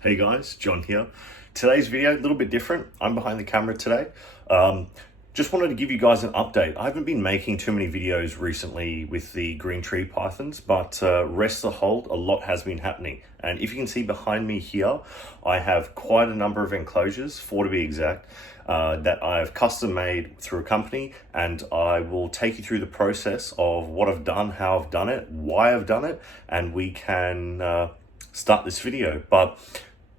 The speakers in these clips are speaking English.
Hey guys, John here. Today's video, a little bit different. I'm behind the camera today. Just wanted to give you guys an update. I haven't been making too many videos recently with the green tree pythons, but rest the hold, a lot has been happening. And if you can see behind me here, I have quite a number of enclosures, 4 to be exact, that I've custom made through a company, and I will take you through the process of what I've done, how I've done it, why I've done it, and we can start this video. But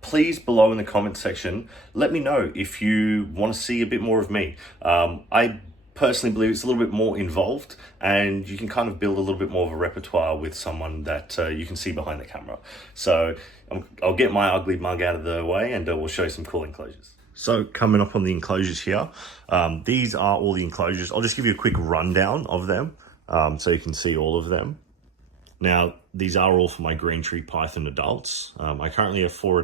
please, below in the comment section, let me know if you want to see a bit more of me. I personally believe it's a little bit more involved, and you can kind of build a little bit more of a repertoire with someone that you can see behind the camera. So I'll get my ugly mug out of the way, and we'll show you some cool enclosures. So coming up on the enclosures here, these are all the enclosures. I'll just give you a quick rundown of them so you can see all of them. Now, these are all for my green tree python adults. I currently have 3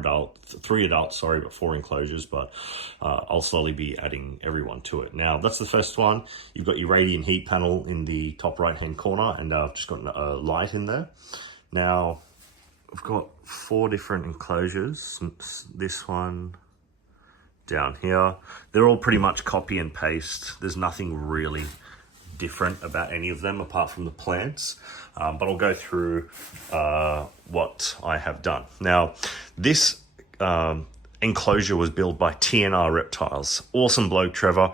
adults, but 4 enclosures, but I'll slowly be adding everyone to it. Now, that's the first one. You've got your radiant heat panel in the top right-hand corner, and I've just got a light in there. Now, I've got 4 different enclosures. This one down here. They're all pretty much copy and paste. There's nothing really different about any of them apart from the plants, but I'll go through what I have done. Now, this enclosure was built by TNR Reptiles. Awesome bloke, Trevor.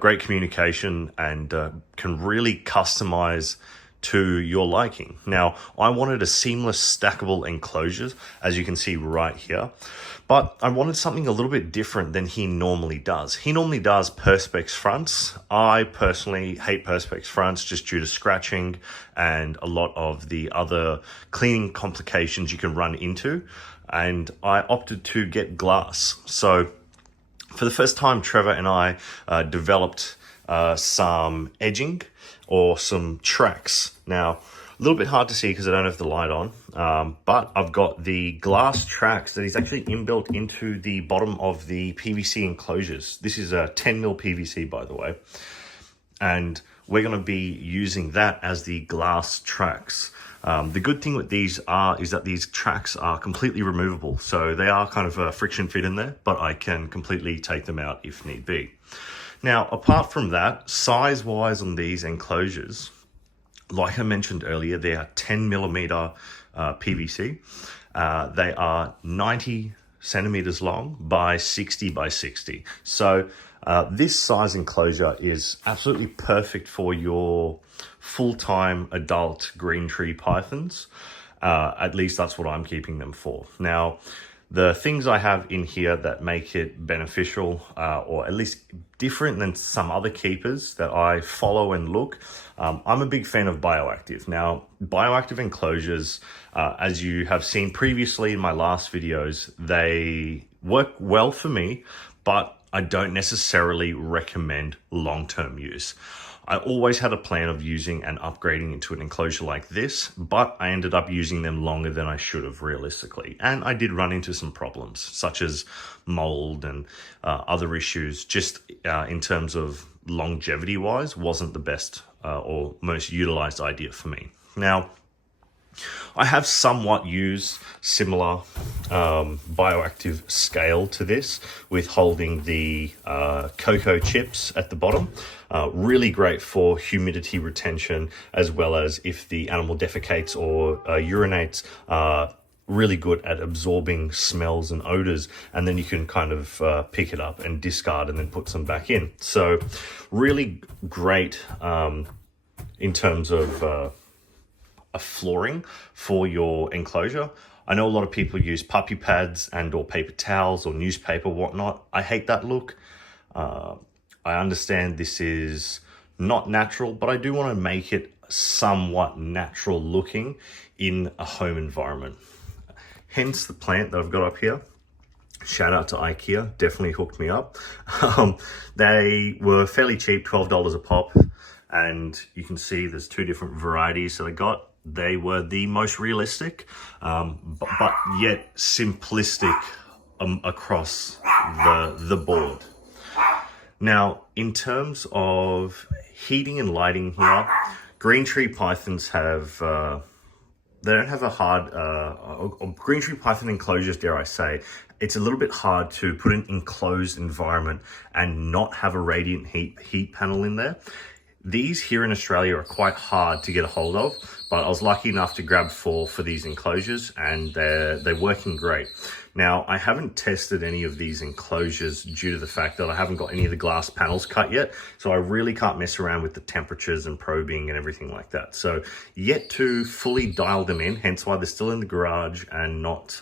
Great communication, and can really customize to your liking. Now, I wanted a seamless stackable enclosure, as you can see right here, but I wanted something a little bit different than he normally does. He normally does perspex fronts. I personally hate perspex fronts just due to scratching and a lot of the other cleaning complications you can run into, and I opted to get glass. So for the first time, Trevor and I developed some edging or some tracks. Now, a little bit hard to see because I don't have the light on, but I've got the glass tracks that is actually inbuilt into the bottom of the PVC enclosures. This is a 10mm PVC, by the way, and we're going to be using that as the glass tracks. The good thing with these is that these tracks are completely removable, so they are kind of a friction fit in there, but I can completely take them out if need be. Now, apart from that, size-wise on these enclosures, like I mentioned earlier, they are 10mm PVC. They are 90 centimeters long by 60 by 60. So this size enclosure is absolutely perfect for your full-time adult green tree pythons. At least that's what I'm keeping them for. Now, the things I have in here that make it beneficial, or at least different than some other keepers that I follow and look, I'm a big fan of bioactive. Now, bioactive enclosures, as you have seen previously in my last videos, they work well for me, but I don't necessarily recommend long-term use. I always had a plan of using and upgrading into an enclosure like this, but I ended up using them longer than I should have realistically. And I did run into some problems, such as mold and other issues, just in terms of longevity-wise, wasn't the best or most utilized idea for me. Now, I have somewhat used similar bioactive scale to this, with holding the cocoa chips at the bottom. Really great for humidity retention, as well as if the animal defecates or urinates, really good at absorbing smells and odors, and then you can kind of pick it up and discard and then put some back in. So really great in terms of a flooring for your enclosure. I know a lot of people use puppy pads and or paper towels or newspaper, whatnot. I hate that look. I understand this is not natural, but I do want to make it somewhat natural looking in a home environment. Hence the plant that I've got up here. Shout out to IKEA, definitely hooked me up. They were fairly cheap, $12 a pop. And you can see there's 2 different varieties that I got. They were the most realistic, but yet simplistic across the board. Now, in terms of heating and lighting here, green tree pythons have they don't have a hard, green tree python enclosures, dare I say. It's a little bit hard to put an enclosed environment and not have a radiant heat panel in there. These here in Australia are quite hard to get a hold of, but I was lucky enough to grab 4 for these enclosures, and they're working great. Now, I haven't tested any of these enclosures due to the fact that I haven't got any of the glass panels cut yet, so I really can't mess around with the temperatures and probing and everything like that. So yet to fully dial them in, hence why they're still in the garage and not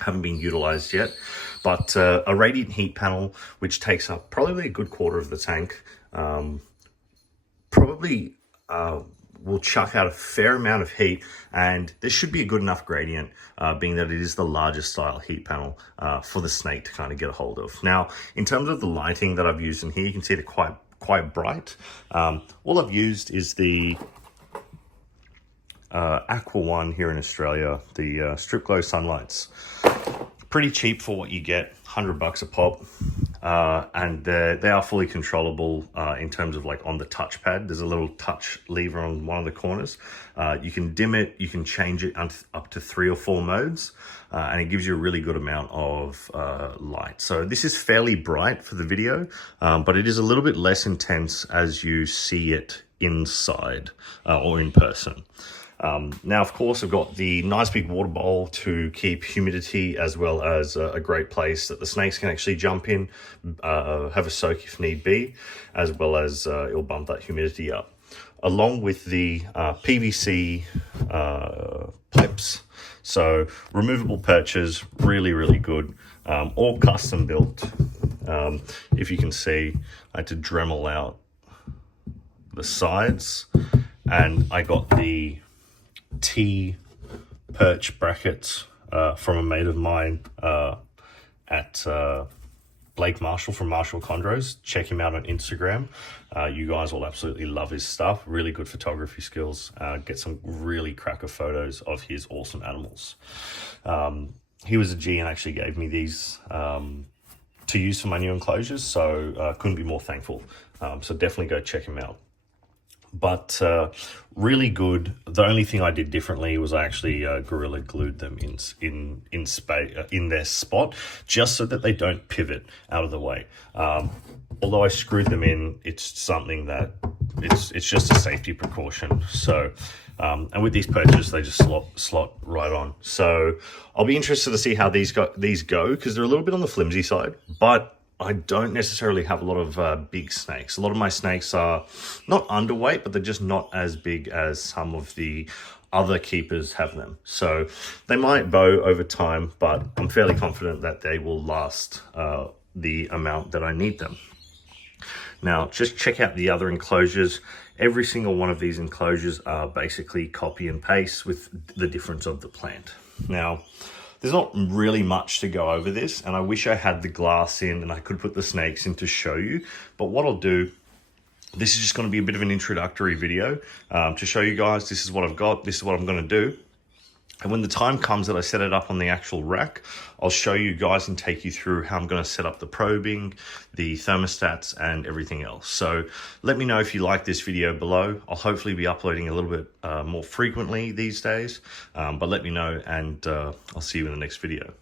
haven't been utilized yet. But a radiant heat panel, which takes up probably a good quarter of the tank, probably will chuck out a fair amount of heat, and there should be a good enough gradient, being that it is the largest style heat panel for the snake to kind of get a hold of. Now, in terms of the lighting that I've used in here, you can see they're quite bright. All I've used is the Aqua One here in Australia, the Strip Glow Sunlights. Pretty cheap for what you get, $100 a pop. And they are fully controllable in terms of like on the touchpad. There's a little touch lever on one of the corners. You can dim it, you can change it up to 3 or 4 modes, and it gives you a really good amount of light. So this is fairly bright for the video, but it is a little bit less intense as you see it inside or in person. Now, of course, I've got the nice big water bowl to keep humidity, as well as a great place that the snakes can actually jump in, have a soak if need be, as well as it'll bump that humidity up. Along with the PVC clips. So removable perches, really good, all custom built. If you can see, I had to Dremel out the sides, and I got the T perch brackets from a mate of mine at Blake Marshall from Marshall Chondros. Check him out on Instagram. You guys will absolutely love his stuff. Really good photography skills. Get some really cracker photos of his awesome animals. He was a G and actually gave me these to use for my new enclosures, so couldn't be more thankful. So definitely go check him out. But really good. The only thing I did differently was I actually Gorilla Glued them in their spot, just so that they don't pivot out of the way. Although I screwed them in, it's something that it's just a safety precaution. So and with these perches, they just slot right on. So I'll be interested to see how these go, because they're a little bit on the flimsy side, but I don't necessarily have a lot of big snakes. A lot of my snakes are not underweight, but they're just not as big as some of the other keepers have them. So they might bow over time, but I'm fairly confident that they will last the amount that I need them. Now, just check out the other enclosures. Every single one of these enclosures are basically copy and paste with the difference of the plant. Now, there's not really much to go over this, and I wish I had the glass in and I could put the snakes in to show you. But what I'll do, this is just going to be a bit of an introductory video to show you guys this is what I've got, this is what I'm going to do. And when the time comes that I set it up on the actual rack, I'll show you guys and take you through how I'm going to set up the probing, the thermostats, and everything else. So let me know if you like this video below. I'll hopefully be uploading a little bit more frequently these days, but let me know, and I'll see you in the next video.